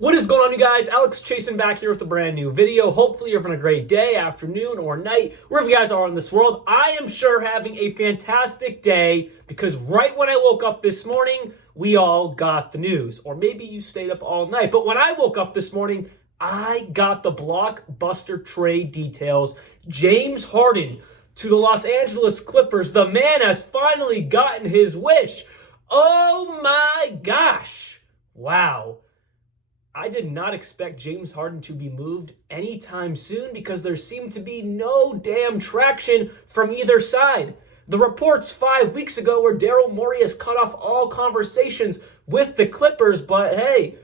What is going on, you guys? Alex chasing back here with a brand new video. Hopefully you're having a great day, afternoon, or night, wherever you guys are in this world. I am sure having a fantastic day because right when I woke up this morning, we all got the news. Or maybe you stayed up all night. But when I woke up this morning, I got the blockbuster trade details. James Harden to the Los Angeles Clippers. The man has finally gotten his wish. Oh my gosh. Wow. I did not expect James Harden to be moved anytime soon because there seemed to be no damn traction from either side. The reports 5 weeks ago were Daryl Morey has cut off all conversations with the Clippers, but hey,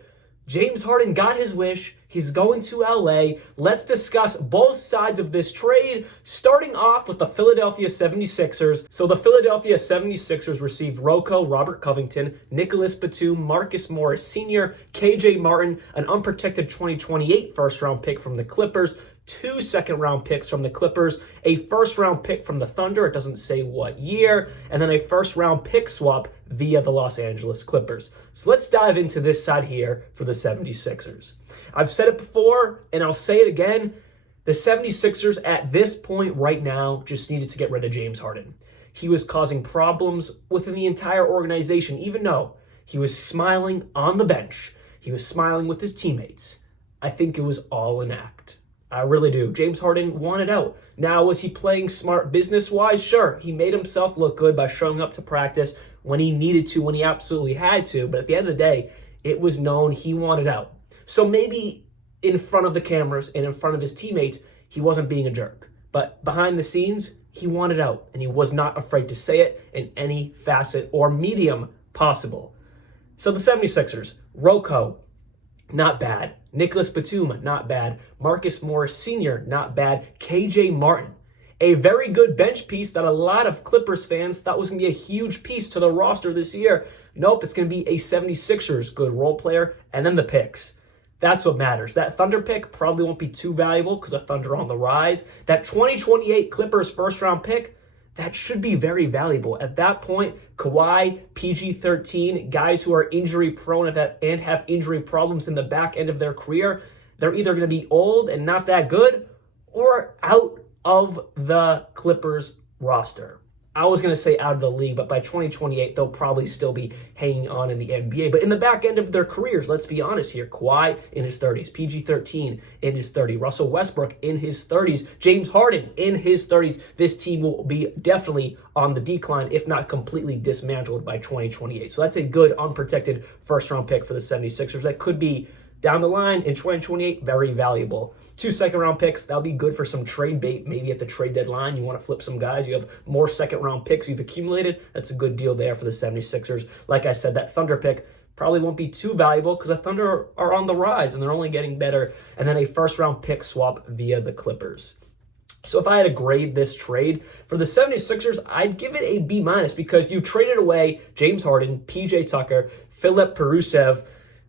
James Harden got his wish. He's going to LA. Let's discuss both sides of this trade, starting off with the Philadelphia 76ers. So the Philadelphia 76ers received Rocco, Robert Covington, Nicholas Batum, Marcus Morris Sr., KJ Martin, an unprotected 2028 first-round pick from the Clippers, 2 second-round picks from the Clippers, a first-round pick from the Thunder, it doesn't say what year, and then a first-round pick swap via the Los Angeles Clippers. So let's dive into this side here for the 76ers. I've said it before, and I'll say it again, the 76ers at this point right now just needed to get rid of James Harden. He was causing problems within the entire organization, even though he was smiling on the bench. He was smiling with his teammates. I think it was all an act. I really do. James Harden wanted out. Now, was he playing smart business-wise? Sure. He made himself look good by showing up to practice when he needed to, when he absolutely had to. But at the end of the day, it was known he wanted out. So maybe in front of the cameras and in front of his teammates, he wasn't being a jerk. But behind the scenes, he wanted out, and he was not afraid to say it in any facet or medium possible. So the 76ers, Rocco, not bad. Nicholas Batum, not bad. Marcus Morris Sr., not bad. KJ Martin, a very good bench piece that a lot of Clippers fans thought was going to be a huge piece to the roster this year. Nope, it's going to be a 76ers good role player, and then the picks. That's what matters. That Thunder pick probably won't be too valuable because the Thunder are on the rise. That 2028 Clippers first-round pick, that should be very valuable. At that point, Kawhi, PG-13, guys who are injury-prone and have injury problems in the back end of their career, they're either going to be old and not that good or out of the Clippers roster. I was going to say out of the league, but by 2028, they'll probably still be hanging on in the NBA. But in the back end of their careers, let's be honest here, Kawhi in his 30s, PG-13 in his 30s, Russell Westbrook in his 30s, James Harden in his 30s. This team will be definitely on the decline, if not completely dismantled by 2028. So that's a good unprotected first-round pick for the 76ers. That could be down the line in 2028, very valuable. 2 second-round picks, that'll be good for some trade bait, maybe at the trade deadline. You want to flip some guys. You have more second-round picks you've accumulated. That's a good deal there for the 76ers. Like I said, that Thunder pick probably won't be too valuable because the Thunder are on the rise and they're only getting better. And then a first-round pick swap via the Clippers. So if I had to grade this trade, for the 76ers, I'd give it a B- because you traded away James Harden, PJ Tucker, Filip Perusev.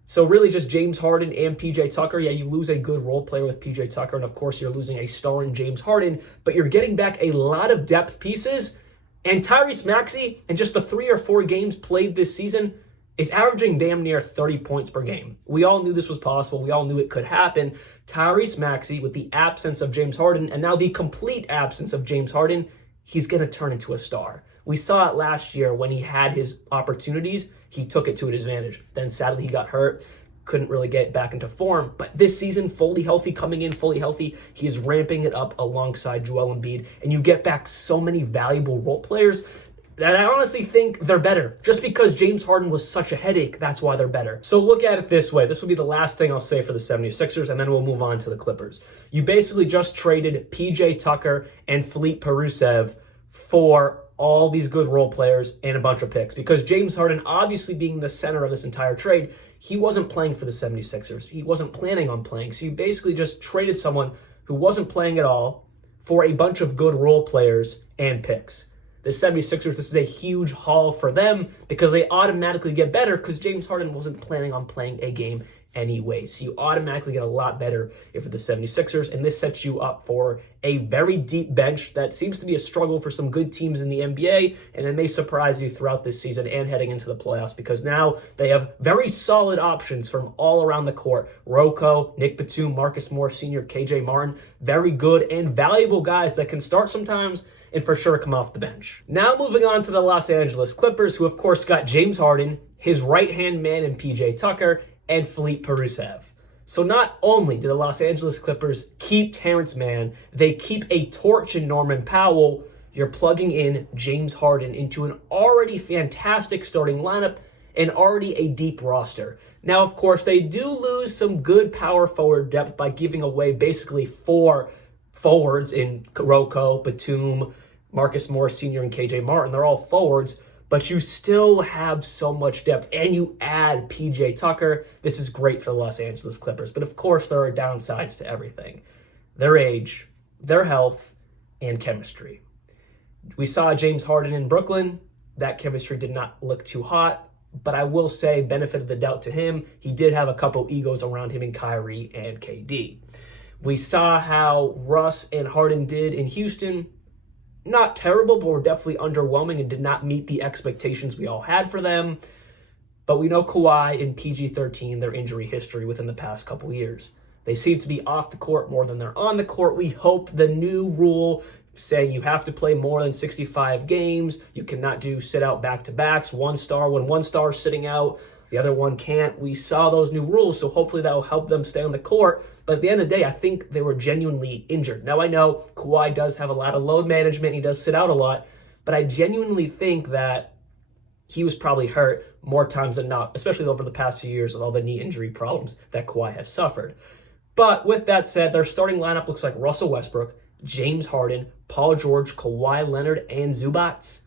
So really just James Harden and PJ Tucker. Yeah, you lose a good role player with PJ Tucker, and of course you're losing a star in James Harden, but you're getting back a lot of depth pieces. And Tyrese Maxey, in just the 3 or 4 games played this season, is averaging damn near 30 points per game. We all knew this was possible. We all knew it could happen. Tyrese Maxey, with the absence of James Harden, and now the complete absence of James Harden, he's going to turn into a star. We saw it last year when he had his opportunities. He took it to his advantage. Then sadly he got hurt, couldn't really get back into form. But this season, fully healthy, coming in fully healthy, he is ramping it up alongside Joel Embiid. And you get back so many valuable role players that I honestly think they're better. Just because James Harden was such a headache, that's why they're better. So look at it this way. This will be the last thing I'll say for the 76ers, and then we'll move on to the Clippers. You basically just traded PJ Tucker and Filip Perusev for all these good role players and a bunch of picks. Because James Harden, obviously being the center of this entire trade, he wasn't playing for the 76ers. He wasn't planning on playing. So you basically just traded someone who wasn't playing at all for a bunch of good role players and picks. The 76ers, this is a huge haul for them because they automatically get better because James Harden wasn't planning on playing a game anyway. So you automatically get a lot better if you're the 76ers, and this sets you up for a very deep bench that seems to be a struggle for some good teams in the NBA, and it may surprise you throughout this season and heading into the playoffs, because now they have very solid options from all around the court. Rocco, Nick Batum, Marcus Morey Sr., KJ Martin, very good and valuable guys that can start sometimes and for sure come off the bench. Now moving on to the Los Angeles Clippers, who of course got James Harden, his right-hand man in PJ Tucker, and Philippe Perusev. So not only did the Los Angeles Clippers keep Terrence Mann, they keep a torch in Norman Powell. You're plugging in James Harden into an already fantastic starting lineup and already a deep roster. Now, of course, they do lose some good power forward depth by giving away basically 4 forwards in Rocco, Batum, Marcus Morey Sr., and KJ Martin. They're all forwards, but you still have so much depth, and you add PJ Tucker. This is great for the Los Angeles Clippers, but of course there are downsides to everything. Their age, their health, and chemistry. We saw James Harden in Brooklyn. That chemistry did not look too hot, but I will say, benefit of the doubt to him, he did have a couple egos around him in Kyrie and KD. We saw how Russ and Harden did in Houston. Not terrible, but were definitely underwhelming and did not meet the expectations we all had for them. But we know Kawhi and PG-13, their injury history within the past couple years. They seem to be off the court more than they're on the court. We hope the new rule saying you have to play more than 65 games, you cannot do sit-out back-to-backs, when one star is sitting out, the other one can't. We saw those new rules, so hopefully that will help them stay on the court. But at the end of the day, I think they were genuinely injured. Now, I know Kawhi does have a lot of load management. He does sit out a lot. But I genuinely think that he was probably hurt more times than not, especially over the past few years with all the knee injury problems that Kawhi has suffered. But with that said, their starting lineup looks like Russell Westbrook, James Harden, Paul George, Kawhi Leonard, and Zubats.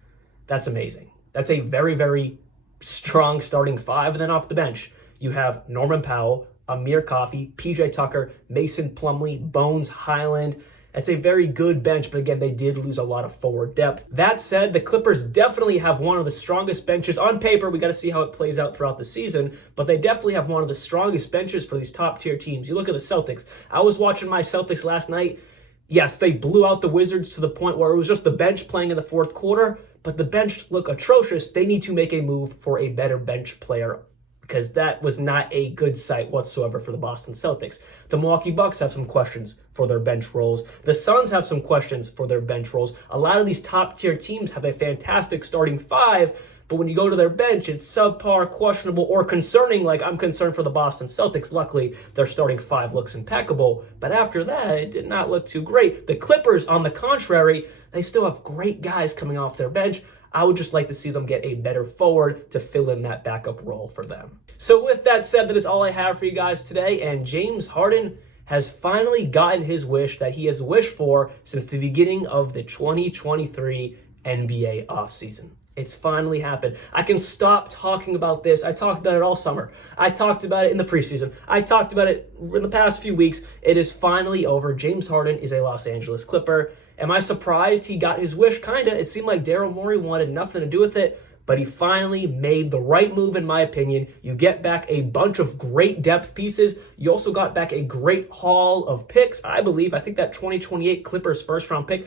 That's amazing. That's a very, very strong starting 5. And then off the bench, you have Norman Powell, Amir Coffey, PJ Tucker, Mason Plumlee, Bones Highland. That's a very good bench, but again, they did lose a lot of forward depth. That said, the Clippers definitely have one of the strongest benches on paper. We got to see how it plays out throughout the season, but they definitely have one of the strongest benches for these top-tier teams. You look at the Celtics. I was watching my Celtics last night. Yes, they blew out the Wizards to the point where it was just the bench playing in the fourth quarter, but the bench looked atrocious. They need to make a move for a better bench player, because that was not a good sight whatsoever for the Boston Celtics. The Milwaukee Bucks have some questions for their bench roles. The Suns have some questions for their bench roles. A lot of these top-tier teams have a fantastic starting 5, but when you go to their bench, it's subpar, questionable, or concerning. Like, I'm concerned for the Boston Celtics. Luckily, their starting 5 looks impeccable, but after that, it did not look too great. The Clippers, on the contrary, they still have great guys coming off their bench. I would just like to see them get a better forward to fill in that backup role for them. So with that said, that is all I have for you guys today. And James Harden has finally gotten his wish that he has wished for since the beginning of the 2023 NBA offseason. It's finally happened. I can stop talking about this. I talked about it all summer. I talked about it in the preseason. I talked about it in the past few weeks. It is finally over. James Harden is a Los Angeles Clipper. Am I surprised he got his wish? Kinda. It seemed like Daryl Morey wanted nothing to do with it, but he finally made the right move, in my opinion. You get back a bunch of great depth pieces. You also got back a great haul of picks, I believe. I think that 2028 Clippers first-round pick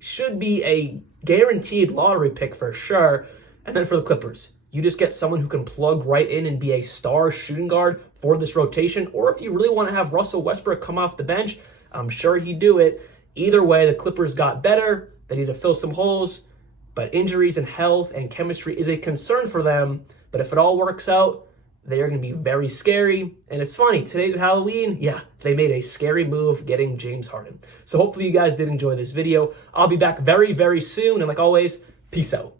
should be a guaranteed lottery pick for sure. And then for the Clippers, you just get someone who can plug right in and be a star shooting guard for this rotation. Or if you really want to have Russell Westbrook come off the bench, I'm sure he'd do it. Either way, the Clippers got better. They need to fill some holes, but injuries and health and chemistry is a concern for them. But if it all works out, they are going to be very scary. And it's funny, today's Halloween. Yeah, they made a scary move getting James Harden. So hopefully you guys did enjoy this video. I'll be back very, very soon. And like always, peace out.